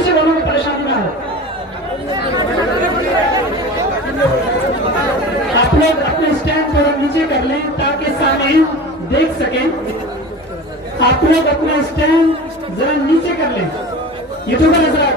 पीछे वालों को परेशानी ना हो। आप लोग अपने स्टैंड थोड़ा नीचे कर लें ताकि सामने देख सकें। आप लोग अपना स्टैंड जरा नीचे कर लें। यूट्यूबर हजरात,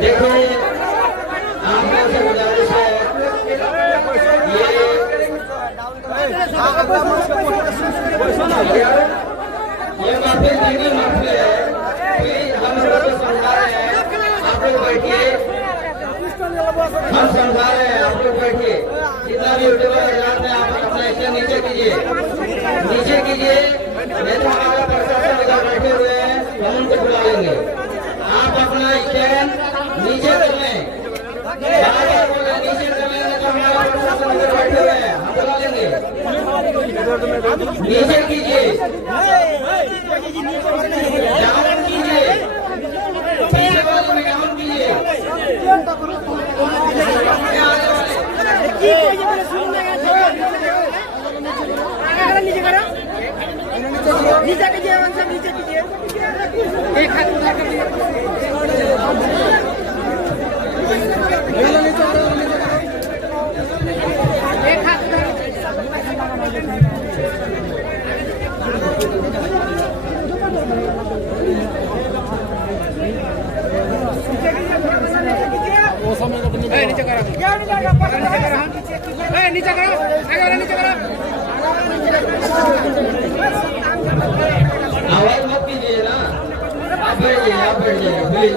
देखिए आप लोगों से गुजारिश है ये महफिल दीनी महफिल है। प्लीज हम लोग को समझा रहे हैं, आप लोग बैठिए। हम समझा रहे हैं, आप लोग बैठिए। जितना भी यूट्यूबर हजरात हैं, आप अपना स्टैंड नीचे कीजिए, नीचे कीजिए। नहीं तो हमारा प्रशासन इधर बैठे हुए हैं, हम उनको बुला लेंगे। आप अपना स्टैंड नीचे कर लें, नीचे कर लेंगे तो हमारा प्रशासन इधर बैठे हुए हैं, हम बुला लेंगे। नीचे कीजिए, डाउन कीजिए, पीछे वाले में डाउन कीजिए। नीचे कीजिए, नीचे कीजिए। एक हाथ उठा कर एक हाथ नीचे करो, नीचे करो, नीचे करो। आवाज मत कीजिए ना, आप बैठ जाइए, आप बैठ जाइए प्लीज।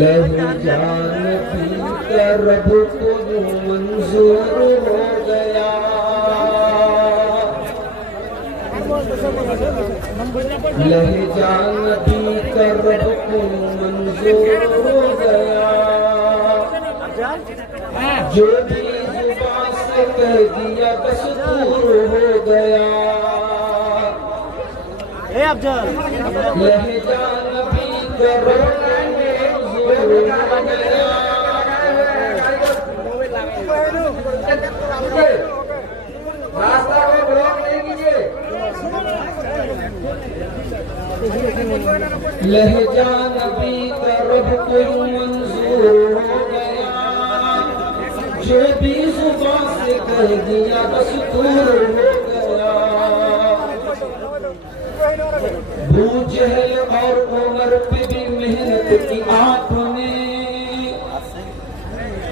लहजान की तरफ को मंजूर हो गया. लहजान की तरफ को मंजूर हो गया. जो भी जुबान से कह दिया दस्तूर हो गया. लहजान की तरफ को मंजूर हो गया. रास्ता को ब्लॉक नहीं कीजिए. लहजा नबी तरफ कोई मंजूर हो गया. जो भी जुबान से कह दिया दस्तूर हो गया. अबू जहल और उमर पे भी मेहनत की आपने.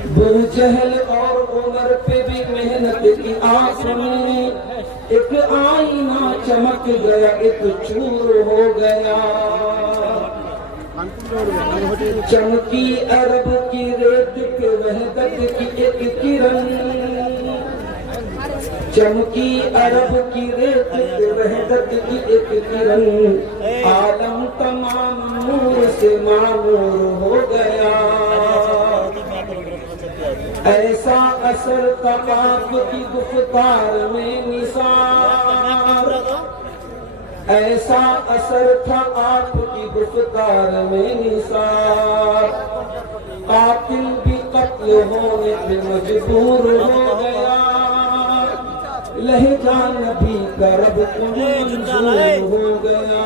अबू जहल और उमर पे भी मेहनत की आपने. एक आईना चमक गया, एक चूर हो गया. चमकी अरब की रेत पे वहदत की एक किरण. चमकी अरब की रेत पे वहदत की एक किरण. आलम तमाम नूर से मामूर हो गया. ऐसा असर तबाक की गुफ्तार में निसार. ऐसा असर था आपकी गुफ्तार में निसार. कातिल भी कत्ल होने पे मजबूर हो गया. लहजा नबी का रब को मंजूर हो गया.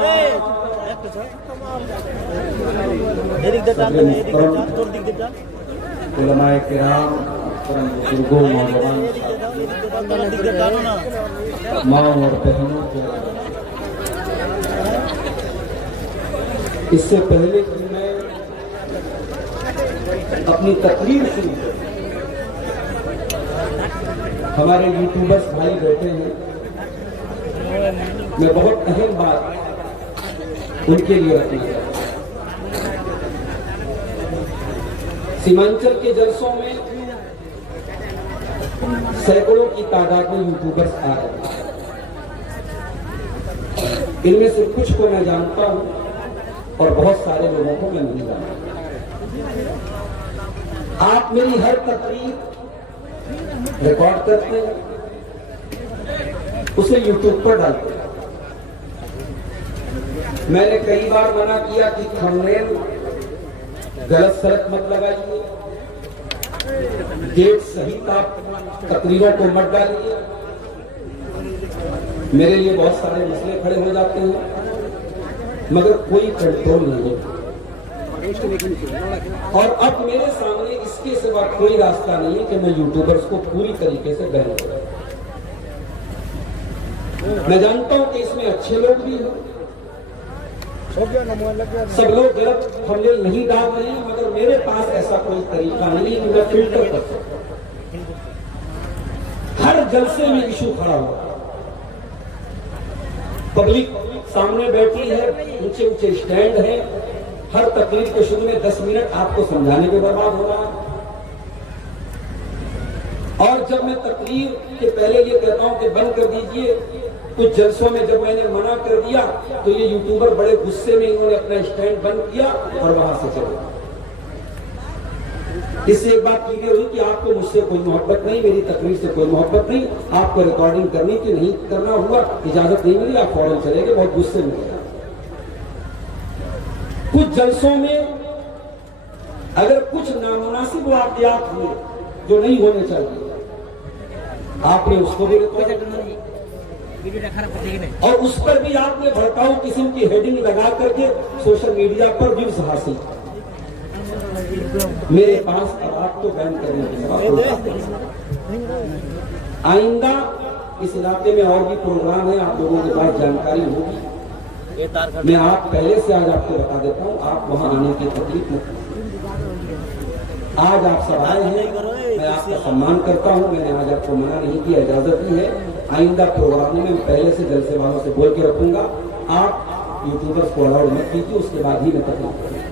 उलमाए किराम, परम बुजुर्गों, नौजवान, माँ और बहनों को, इससे पहले कि मैं अपनी तकरीर शुरू करूं, हमारे यूट्यूबर्स भाई बैठे हैं. मैं बहुत अहम बात उनके लिए रखना चाहता हूं. सीमांचल के जलसों में सैकड़ों की तादाद में यूट्यूबर्स आ रहे हैं. इनमें से कुछ को मैं जानता हूं और बहुत सारे लोगों को मैं नहीं जानता. आप मेरी हर तकरीर रिकॉर्ड करते हैं, उसे यूट्यूब पर डालते हैं. मैंने कई बार मना किया कि थंबनेल गलत सलत मत लगाइए, डेट सही आप तकरीरों को मत डालिए. मेरे लिए बहुत सारे मसले खड़े हो जाते हैं, मगर कोई कंट्रोल नहीं है. और अब मेरे सामने इसके सिवा कोई रास्ता नहीं है कि मैं यूट्यूबर्स को पूरी तरीके से बैन करूं. मैं जानता हूं कि इसमें अच्छे लोग भी हैं, सब लोग गलत थंबनेल नहीं डाल रहे हैं, मगर मेरे पास ऐसा कोई तरीका नहीं कि मैं फिल्टर कर सकूं. हर जलसे में इशू खड़ा हुआ. पब्लिक सामने बैठी है, ऊंचे ऊंचे स्टैंड है, हर तकलीफ के शुरू में 10 मिनट आपको समझाने के बर्बाद हो रहा है। और जब मैं तकरीर के पहले ये कहता हूं कि बंद कर दीजिए, कुछ जलसों में जब मैंने मना कर दिया तो ये यूट्यूबर बड़े गुस्से में इन्होंने अपना स्टैंड बंद किया और वहां से चले। इससे एक बात क्लियर हुई कि आपको मुझसे कोई मोहब्बत नहीं, मेरी तकरीर से कोई मोहब्बत नहीं, आपको रिकॉर्डिंग करनी कि नहीं करना हुआ, इजाजत नहीं मिली, आप फौरन चले गए, बहुत गुस्से में। कुछ जलसों में अगर कुछ नामुनासिब वाकयात हुए जो नहीं होने चाहिए, आपने उसको भी और उस पर भी आपने भड़काऊ किस्म की हेडिंग लगा करके सोशल मीडिया पर व्यूज हासिल। मेरे पास अब आपको बैन करने की आइंदा इस इलाके में और भी प्रोग्राम है, आप लोगों के पास जानकारी होगी। मैं आप पहले से आज आपको बता देता हूं, आप वहां आने की तकलीफ मत। आज आप सब आए हैं, मैं आपका सम्मान करता हूं, मैंने आज आपको मना नहीं किया, इजाजत दी है। आइंदा प्रोग्रामों में पहले से जलसे वालों से बोल के रखूंगा, आप यूट्यूबर्स को अलाउड मत कीजिए, उसके बाद ही मैं तकलीफ करूंगा।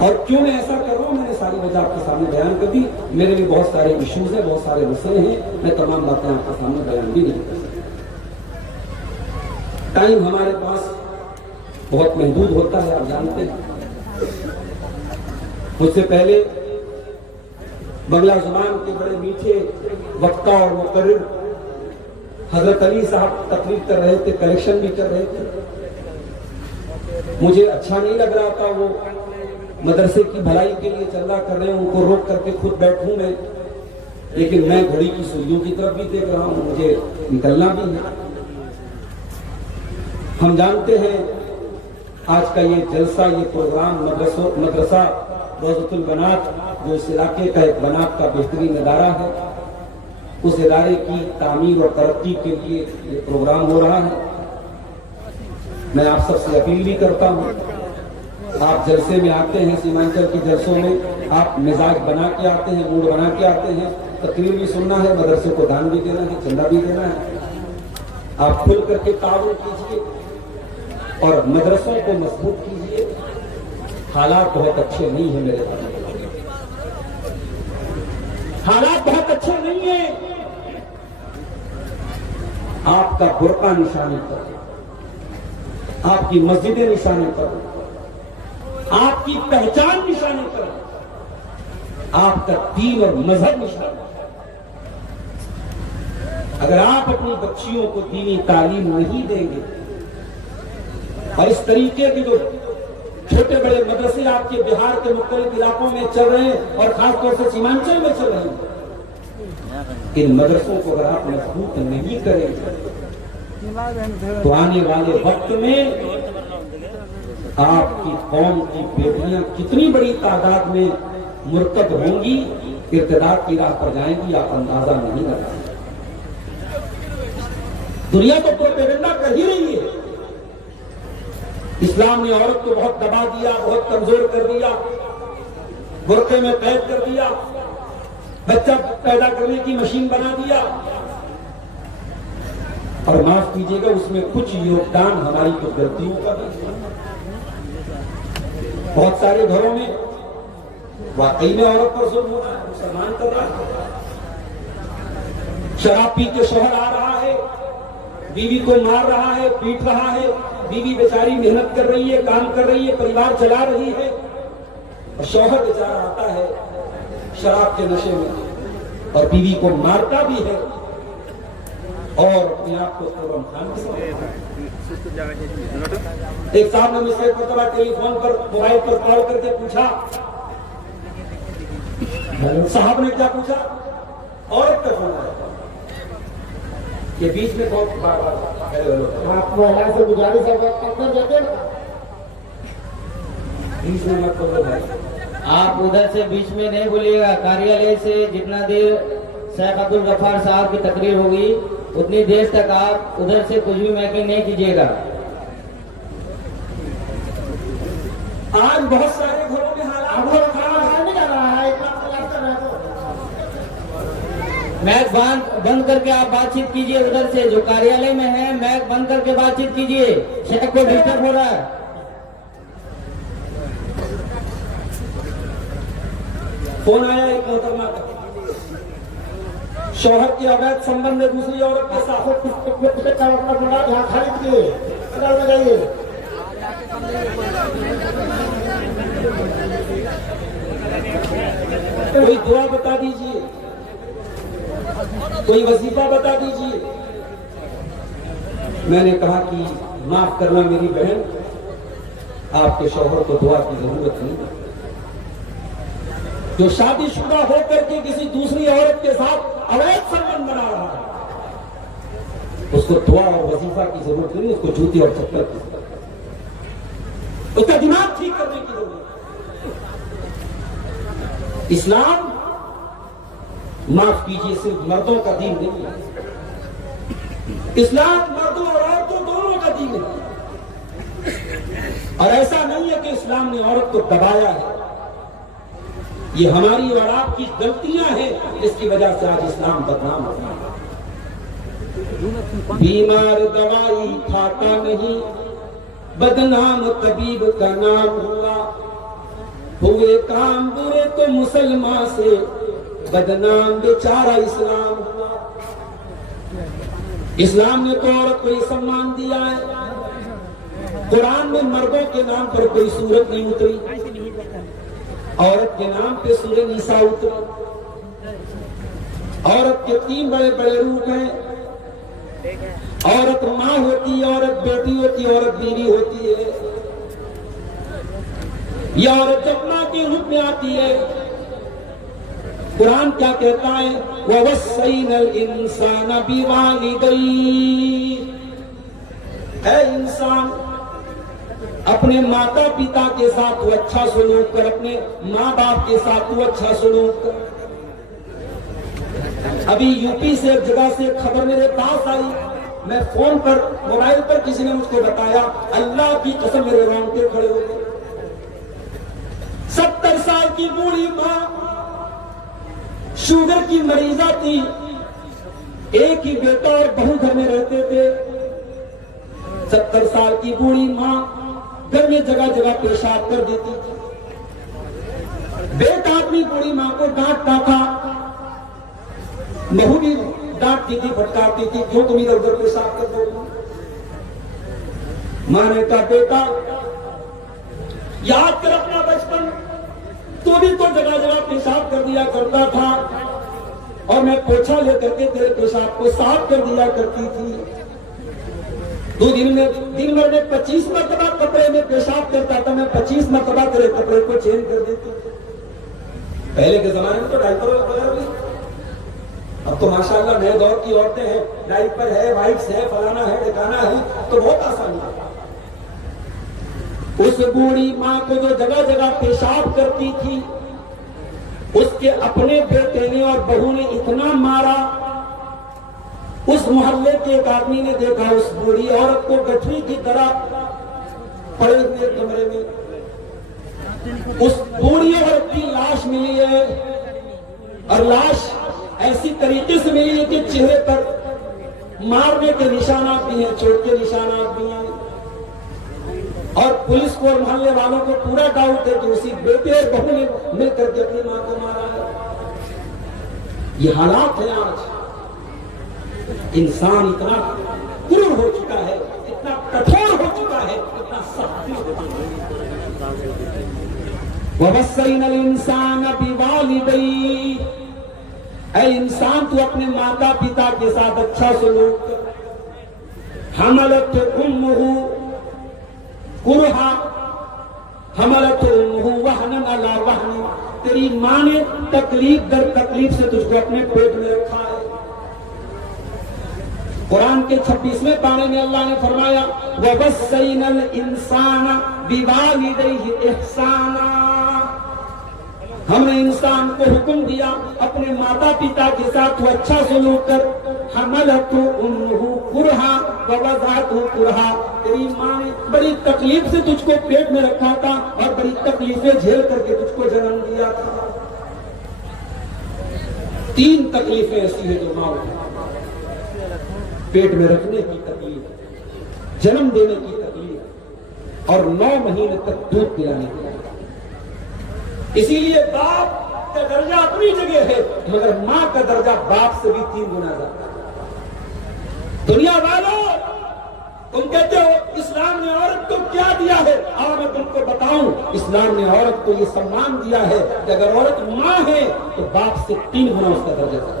और क्यों मैं ऐसा कर रहा हूं, मैंने सारी वजह आपके सामने बयान कर दी। मेरे भी बहुत सारे इश्यूज हैं, बहुत सारे मसले हैं, मैं तमाम बातें आपके सामने बयान भी नहीं कर सकता। टाइम हमारे पास बहुत महदूद होता है, आप जानते हैं। मुझसे पहले बंगला ज़ुबान के बड़े मीठे वक्ता और मुकर्रिर हजरत अली साहब तकरीर कर रहे थे, कलेक्शन भी कर रहे थे। मुझे अच्छा नहीं लग रहा था, वो मदरसे की भलाई के लिए चंदा कर रहे हैं, उनको रोक करके खुद बैठूं मैं, लेकिन मैं घड़ी की सुइयों की तरफ भी देख रहा हूं, मुझे निकलना भी है। हम जानते हैं आज का ये जलसा, ये प्रोग्राम मदरसा रोज़तुल बनात, जो इस इलाके का एक बनात का बेहतरीन इदारा है, उस इदारे की तामीर और तरक्की के लिए ये प्रोग्राम हो रहा है। मैं आप सबसे अपील भी करता हूँ, आप जलसे में आते हैं, सीमांचल के जलसों में आप मिजाज बना के आते हैं, मूड बना के आते हैं, तकरीर भी सुनना है, मदरसे को दान भी देना है, चंदा भी देना है। आप खुल करके ताउन कीजिए और मदरसों को मजबूत कीजिए। हालात बहुत अच्छे नहीं है मेरे भाई, हालात बहुत अच्छे नहीं है। आपका बुर्का निशानी पर, आपकी मस्जिदें निशानी पर, आपकी पहचान निशानी पर, आपका दीन और मजहब निशानी पर। अगर आप अपनी बच्चियों को दीनी तालीम नहीं देंगे और इस तरीके के जो छोटे बड़े मदरसे आपके बिहार के मुख्तलिफ इलाकों में चल रहे हैं और खासतौर से सीमांचल में चल रहे हैं, इन मदरसों को अगर आप मजबूत नहीं करेंगे तो आने वाले वक्त में आपकी कौम की बेटियां कितनी बड़ी तादाद में मुर्तद होंगी, इर्तिदाद की राह पर जाएंगी, आप अंदाजा नहीं लगा। दुनिया तो प्रोपेगेंडा कर ही रही है। इस्लाम ने औरत को बहुत दबा दिया, बहुत कमजोर कर दिया, बुर्के में कैद कर दिया, बच्चा पैदा करने की मशीन बना दिया। और माफ कीजिएगा, उसमें कुछ योगदान हमारी कुछ गलतियों का भी। बहुत सारे घरों में वाकई में औरत पर जुल्म हो रहा है, मुसलमान कर रहा है। शराब पी के शोहर आ रहा है, बीवी को मार रहा है, पीट रहा है, बीवी बेचारी मेहनत कर रही है, काम कर रही है, परिवार चला रही है, और शौहर बेचारा आता है शराब के नशे में और बीवी को मारता भी है और अपने आप को तुरम खान एक साहब ने मुझसे टेलीफोन पर, मोबाइल पर कॉल करके पूछा, साहब ने क्या पूछा, औरत का फोन आया, ये बीच में बहुत बार आपको अल्लाह से गुजारिश है बीच में मत बोलो भाई। आप उधर से बीच में नहीं बोलिएगा। कार्यालय से जितना देर शेख अब्दुल गफ्फार साहब की तकरीर होगी उतनी देर तक आप उधर से कुछ भी मैकिंग नहीं कीजिएगा। आज बहुत सारे घरों में हालात नहीं कर रहा है, मैक बंद करके आप बातचीत कीजिए। उधर से जो कार्यालय में है मैक बंद करके बातचीत कीजिए, शेख को डिस्टर्ब हो रहा है। फोन आया एक मोहतरमा का, शौहर के अवैध संबंध में दूसरी औरत के साथ अपना बड़ा यहाँ खरीद के लगाइए। कोई दुआ बता दीजिए, कोई वजीफा बता दीजिए। मैंने कहा कि माफ करना मेरी बहन, आपके शौहर को दुआ की जरूरत नहीं। जो शादीशुदा होकर के किसी दूसरी औरत के साथ अवैध संबंध बना रहा है, उसको दुआ और वजीफा की जरूरत नहीं, उसको जूती और चप्पल की जरूरत है, उसका दिमाग ठीक करने की जरूरत है। इस्लाम, माफ कीजिए, सिर्फ मर्दों का दीन नहीं है। इस्लाम मर्दों और औरतों दोनों का दीन है। और ऐसा नहीं है कि इस्लाम ने औरत को दबाया है। ये हमारी और आपकी गलतियां हैं, इसकी वजह से आज इस्लाम बदनाम होता है। बीमार दवाई खाता नहीं, बदनाम तबीब का नाम हुआ। हुए काम बुरे तो मुसलमान से, बदनाम बेचारा इस्लाम हुआ। इस्लाम ने तो औरत को ये सम्मान दिया है। कुरान में मर्दों के नाम पर कोई सूरत नहीं उतरी, औरत के नाम पे सूरह निसा उतरी। औरत के 3 बड़े बड़े रूप हैं। औरत माँ होती है, औरत बेटी होती है, औरत बीवी होती है। यह औरत जब माँ के रूप में आती है, कुरान क्या कहता है, ववस्सैनल इंसान बिवालिदैहि। है इंसान, अपने माता पिता के साथ तू अच्छा सलूक कर, अपने माँ बाप के साथ तू अच्छा सलूक कर। अभी यूपी से एक जगह से खबर मेरे पास आई, मैं फोन पर मोबाइल पर किसी ने मुझको बताया, अल्लाह की कसम मेरे रोंगटे खड़े हो गए। 70 साल की बूढ़ी माँ, शुगर की मरीजा थी, एक ही बेटा और बहू घर में रहते थे। 70 साल की बूढ़ी माँ घर में जगह जगह पेशाब कर देती थी। बेटा अपनी बूढ़ी माँ को डांटता था, बहू भी डांटती थी, फटकारती थी, क्यों तुम इधर उधर पेशाब कर दो। माँ ने कहा, बेटा याद कर अपना बचपन, तू भी तो जगह जगह पेशाब कर दिया करता था, और मैं पोछा लेकर के तेरे पेशाब को साफ कर दिया करती थी। 2 दिन भर में 25 मरतबा कपड़े में पेशाब करता था, मैं 25 मरतबा तेरे कपड़े को चेंज कर देती थी। पहले के जमाने में तो डायपर वगैरह भी, अब तो माशाअल्लाह नए दौर की औरतें हैं, डायपर है, वाइप्स है, फलाना है, ठिकाना है, तो बहुत आसानी है। उस बूढ़ी माँ को जो जगह जगह पेशाब करती थी, उसके अपने बेटे ने और बहू ने इतना मारा, उस मोहल्ले के एक आदमी ने देखा उस बूढ़ी औरत को गठरी की तरह पड़े हुए कमरे में। उस बूढ़ी औरत की लाश मिली है, और लाश ऐसी तरीके से मिली है कि चेहरे पर मारने के निशानात भी हैं, चोट के निशानात भी हैं। और पुलिस को और मोहल्ले वालों को पूरा डाउट है कि उसी बेटे और बहू ने मिलकर के अपनी मां को मारा है। ये हालात है आज। इंसान इतना क्रूर हो चुका है, इतना कठोर हो चुका है, इतना सख्त हो चुका है। ववस्सैनल इंसान बिवालिदैहि। ऐ इंसान, तू अपने माता पिता के साथ अच्छा सलूक कर। हमलत उम्मुहु कुरहा, हमलत उम्मुहु वहनन अला वहन। तेरी मां ने तकलीफ दर तकलीफ से तुझको अपने पेट में रखा है। कुरान के 26वें पारे में अल्लाह ने फरमाया, ववस्सैनल इंसान बिवालिदैहि इहसाना। हमने इंसान को हुक्म दिया, अपने माता पिता के साथ अच्छा सलूक कर। हमलतु उम्मुहु कुरहा ववज़अतहु कुरहा। तेरी माँ ने बड़ी तकलीफ से तुझको पेट में रखा था और बड़ी तकलीफें झेल करके तुझको जन्म दिया था। 3 तकलीफें ऐसी है जो माँ को, पेट में रखने की तकलीफ, जन्म देने की तकलीफ, और 9 महीने तक दूध पिलाने की। इसीलिए बाप का दर्जा अपनी जगह है, मगर माँ का दर्जा बाप से भी 3 गुना ज्यादा। दुनिया वालों, तुम कहते हो इस्लाम ने औरत को क्या दिया है? और मैं तुमको बताऊं, इस्लाम ने औरत को ये सम्मान दिया है कि अगर औरत माँ है तो बाप से 3 गुना उसका दर्जा ज्यादा।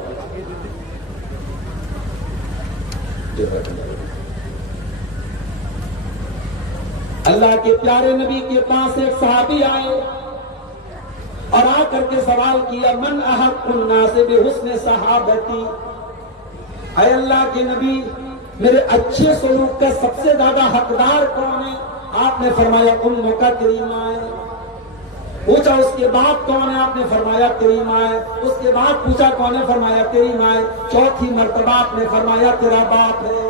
अल्लाह के प्यारे नबी के पास एक सहाबी आए और आकर के सवाल किया, मन अहक्कुन नास बिहुस्न सहाबती, ऐ अल्लाह के नबी, मेरे अच्छे सलूक का सबसे ज्यादा हकदार कौन है? आपने फरमाया उम्मुका, तेरी माँ है। पूछा उसके बाद कौन है? आपने फरमाया तेरी माँ है। उसके बाद पूछा कौन है? फरमाया तेरी माँ है। चौथी मर्तबा आपने फरमाया तेरा बाप है।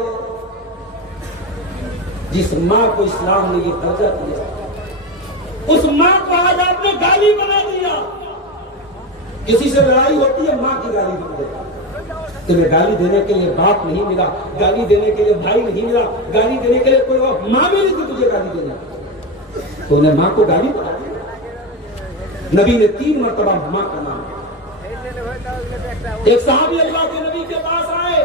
जिस माँ को इस्लाम ने ये दर्जा दिया, उस माँ को आज आपने गाली बना दिया। किसी से लड़ाई होती है, माँ की गाली बन देता। तुम्हें गाली देने के लिए बाप नहीं मिला, गाली देने के लिए भाई नहीं मिला, गाली देने के लिए कोई और माँ भी नहीं थी तुझे गाली देने, तो उन्हें माँ को गाली बना दिया। नबी ने 3 मरतबा माँ का नाम। एक साहबी अल्लाह के नबी के पास आए,